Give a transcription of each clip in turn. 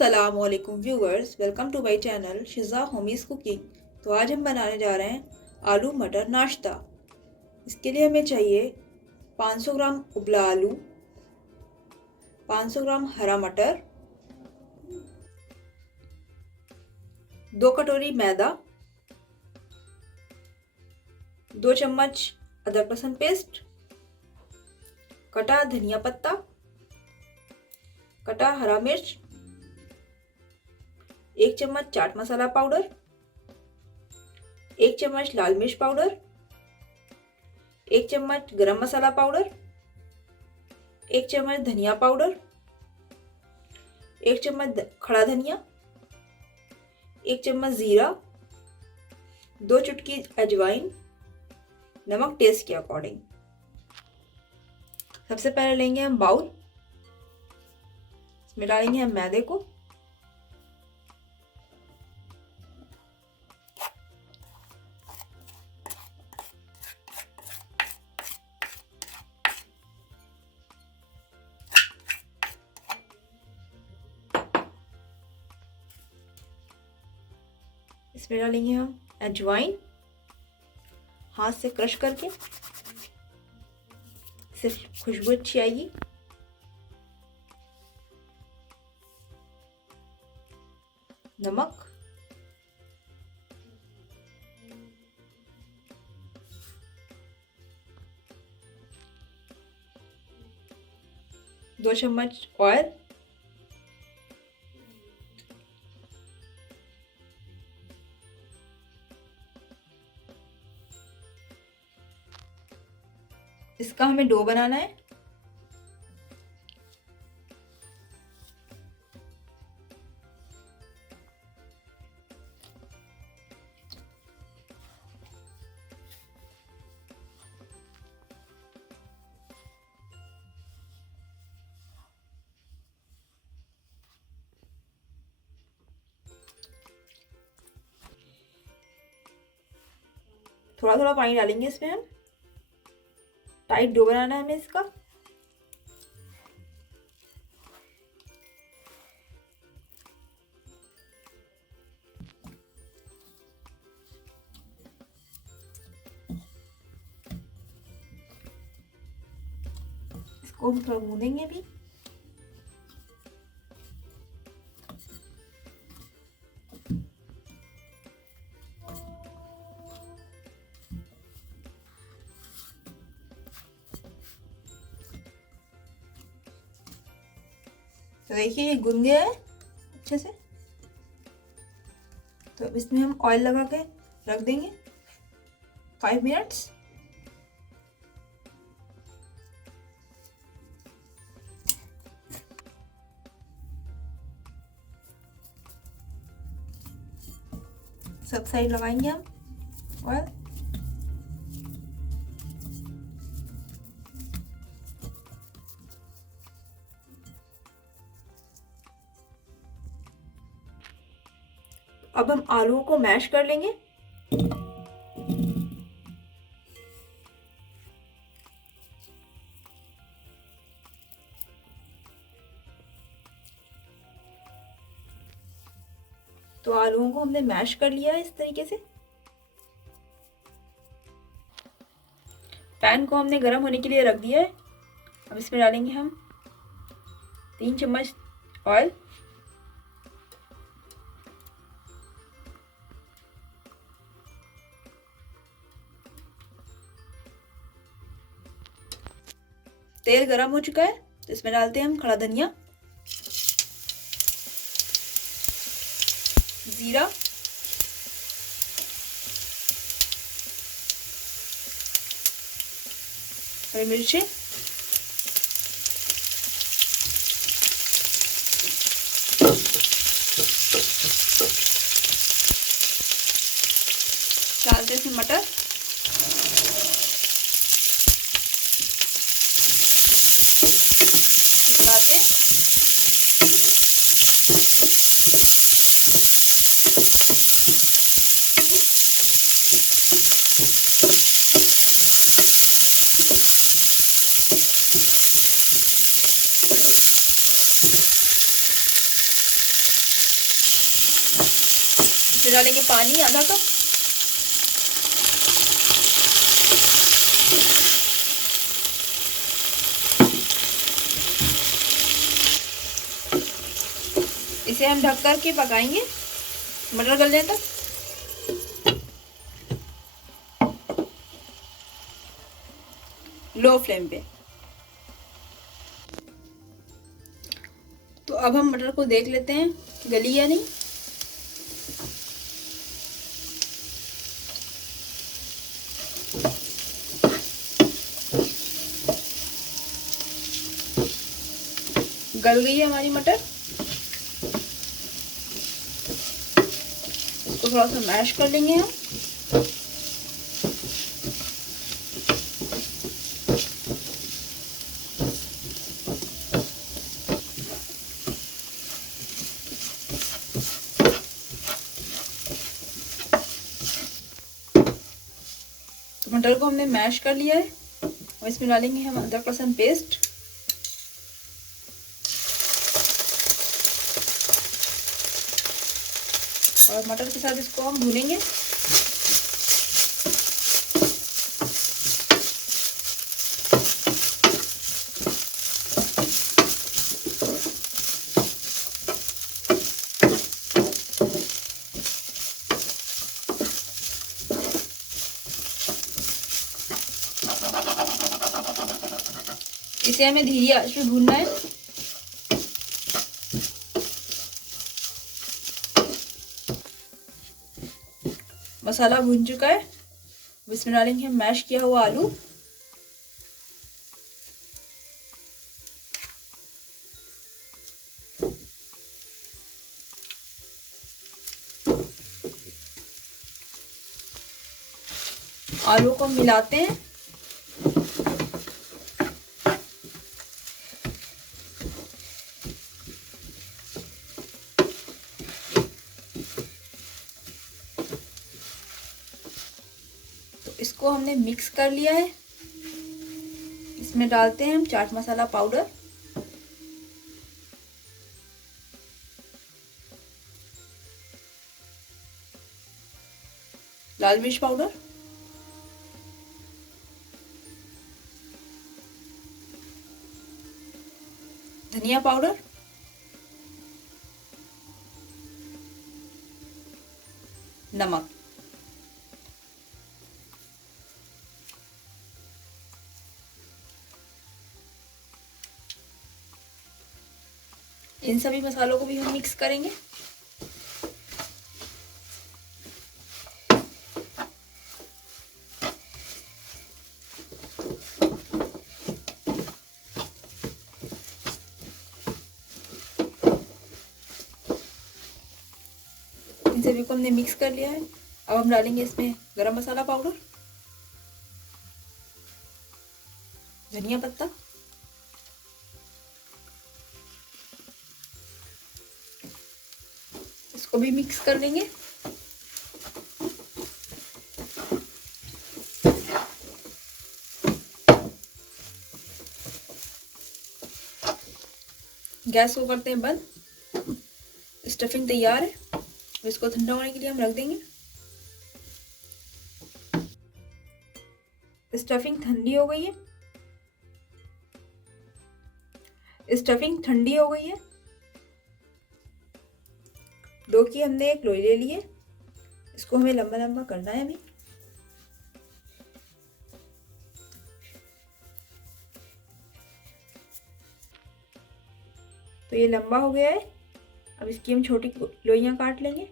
अस्सलामुअलैकुम viewers, welcome to my channel Shiza homies cooking. तो आज हम बनाने जा रहे हैं आलू मटर नाश्ता। इसके लिए हमें चाहिए 500 ग्राम उबला आलू, 500 ग्राम हरा मटर, 2 कटोरी मैदा, 2 चम्मच अदरक लहसुन पेस्ट, कटा धनिया पत्ता, कटा हरा मिर्च, 1 चम्मच चाट मसाला पाउडर, 1 चम्मच लाल मिर्च पाउडर, 1 चम्मच गरम मसाला पाउडर, 1 चम्मच धनिया पाउडर, 1 चम्मच खड़ा धनिया, 1 चम्मच जीरा, 2 चुटकी अजवाइन, नमक टेस्ट के अकॉर्डिंग। सबसे पहले लेंगे हम बाउल, इसमें डालेंगे हम मैदे को। इसमें डालेंगे हम अजवाइन, हाथ से क्रश करके, सिर्फ खुशबू अच्छी आएगी। नमक, दो चम्मच ऑयल, इसका हमें डो बनाना है। थोड़ा थोड़ा पानी डालेंगे इसमें हम, टाइट डो बनाना है हमें इसका। इसको हम थोड़ा गूंदेंगे भी। तो देखिए ये गूंद गया है अच्छे से। तो अब इसमें हम ऑयल लगा के रख देंगे 5 मिनट्स। सब साइड लगाएंगे हम ऑयल। अब हम आलूओं को मैश कर लेंगे। तो आलूओं को हमने मैश कर लिया है इस तरीके से। पैन को हमने गर्म होने के लिए रख दिया है। अब इसमें डालेंगे हम 3 चम्मच ऑयल, तेल गरम हो चुका है तो इसमें डालते हैं हम खड़ा धनिया, जीरा, हरी मिर्ची, डालते हैं मटर, डालते हैं इसमें डालेंगे पानी आधा कप। इसे हम ढक कर के पकाएंगे मटर गलने तक। लो फ्लेम पे। तो अब हम मटर को देख लेते हैं गली या नहीं। गल गई है हमारी मटर। इसको थोड़ा सा मैश कर लेंगे हम। तो मटर को हमने मैश कर लिया है। अब इसमें डालेंगे हम अदरक लहसुन पेस्ट। और मटर के साथ इसको हम भूनेंगे। इसे हमें धीरे आंच पे भूनना है। मसाला भून चुका है। इसमें डालेंगे हम मैश किया हुआ आलू। आलू को मिलाते हैं। तो इसको हमने मिक्स कर लिया है। इसमें डालते हैं हम चाट मसाला पाउडर, लाल मिर्च पाउडर, धनिया पाउडर, नमक। इन सभी मसालों को भी हम मिक्स करेंगे। इन सभी को हमने मिक्स कर लिया है। अब हम डालेंगे इसमें गरम मसाला पाउडर, धनिया पत्ता, इसको भी मिक्स कर लेंगे। गैस को करते हैं बंद। स्टफिंग तैयार है। इसको ठंडा होने के लिए हम रख देंगे। स्टफिंग ठंडी हो गई है। स्टफिंग ठंडी हो गई है। डो की हमने एक लोई ले ली है। इसको हमें लंबा लंबा करना है अभी। तो ये लंबा हो गया है। अब इसकी हम छोटी लोइयां काट लेंगे।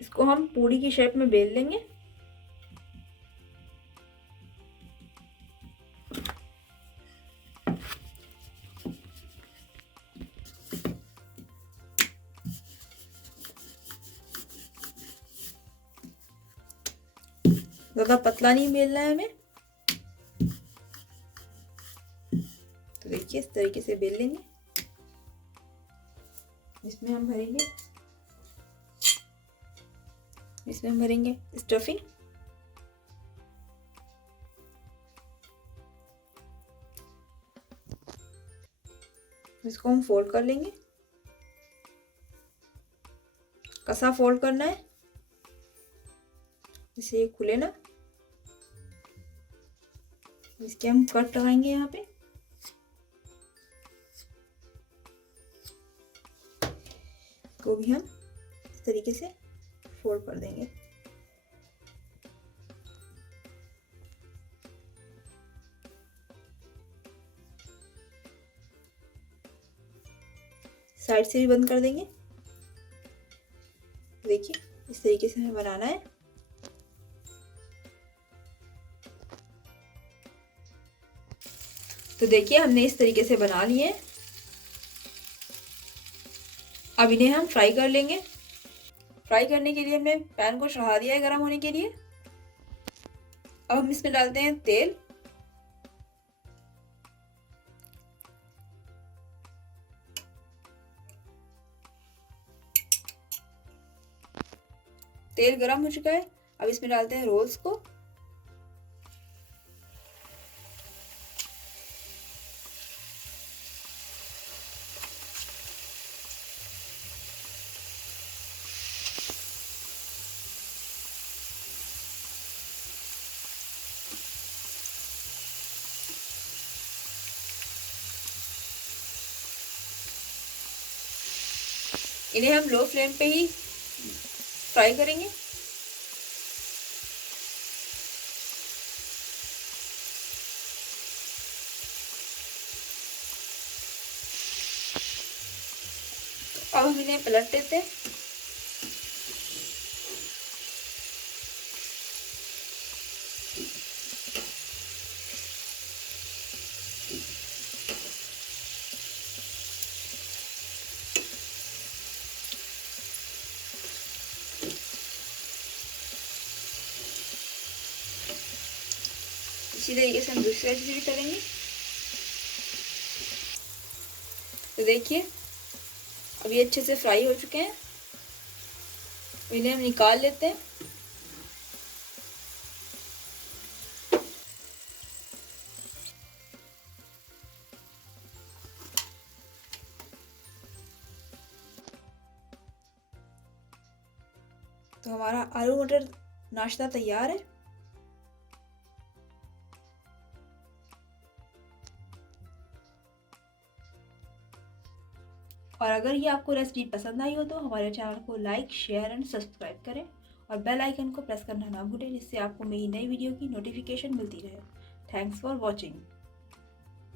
इसको हम पूरी की शेप में बेल लेंगे। ज़्यादा पतला नहीं बेलना है हमें। तो देखिए इस तरीके से बेल लेंगे। इसमें हम भरेंगे स्टफिंग। इसको हम फोल्ड कर लेंगे। कसा फोल्ड करना है, जिससे ये खुले ना। इसके हम कट लगाएंगे यहाँ पे। को भी हम इस तरीके से फोल्ड कर देंगे। साइड से भी बंद कर देंगे। देखिए इस तरीके से हमें बनाना है। तो देखिए हमने इस तरीके से बना लिए हैं। अब इन्हें हम फ्राई कर लेंगे। फ्राई करने के लिए हमने पैन को चढ़ा दिया है गर्म होने के लिए। अब हम इसमें डालते हैं तेल। तेल गरम हो चुका है। अब इसमें डालते हैं रोल्स को। इन्हें हम लो फ्लेम पे ही फ्राई करेंगे। अब हम इन्हें पलट देते हैं। इसी तरीके से हम दूसरी चीज भी करेंगे। तो देखिए अब ये अच्छे से फ्राई हो चुके हैं। इन्हें हम निकाल लेते हैं। तो हमारा आलू मटर नाश्ता तैयार है। और अगर ये आपको रेसिपी पसंद आई हो तो हमारे चैनल को लाइक, शेयर एंड सब्सक्राइब करें और बेल आइकन को प्रेस करना ना भूलें, जिससे आपको मेरी नई वीडियो की नोटिफिकेशन मिलती रहे। Thanks for watching.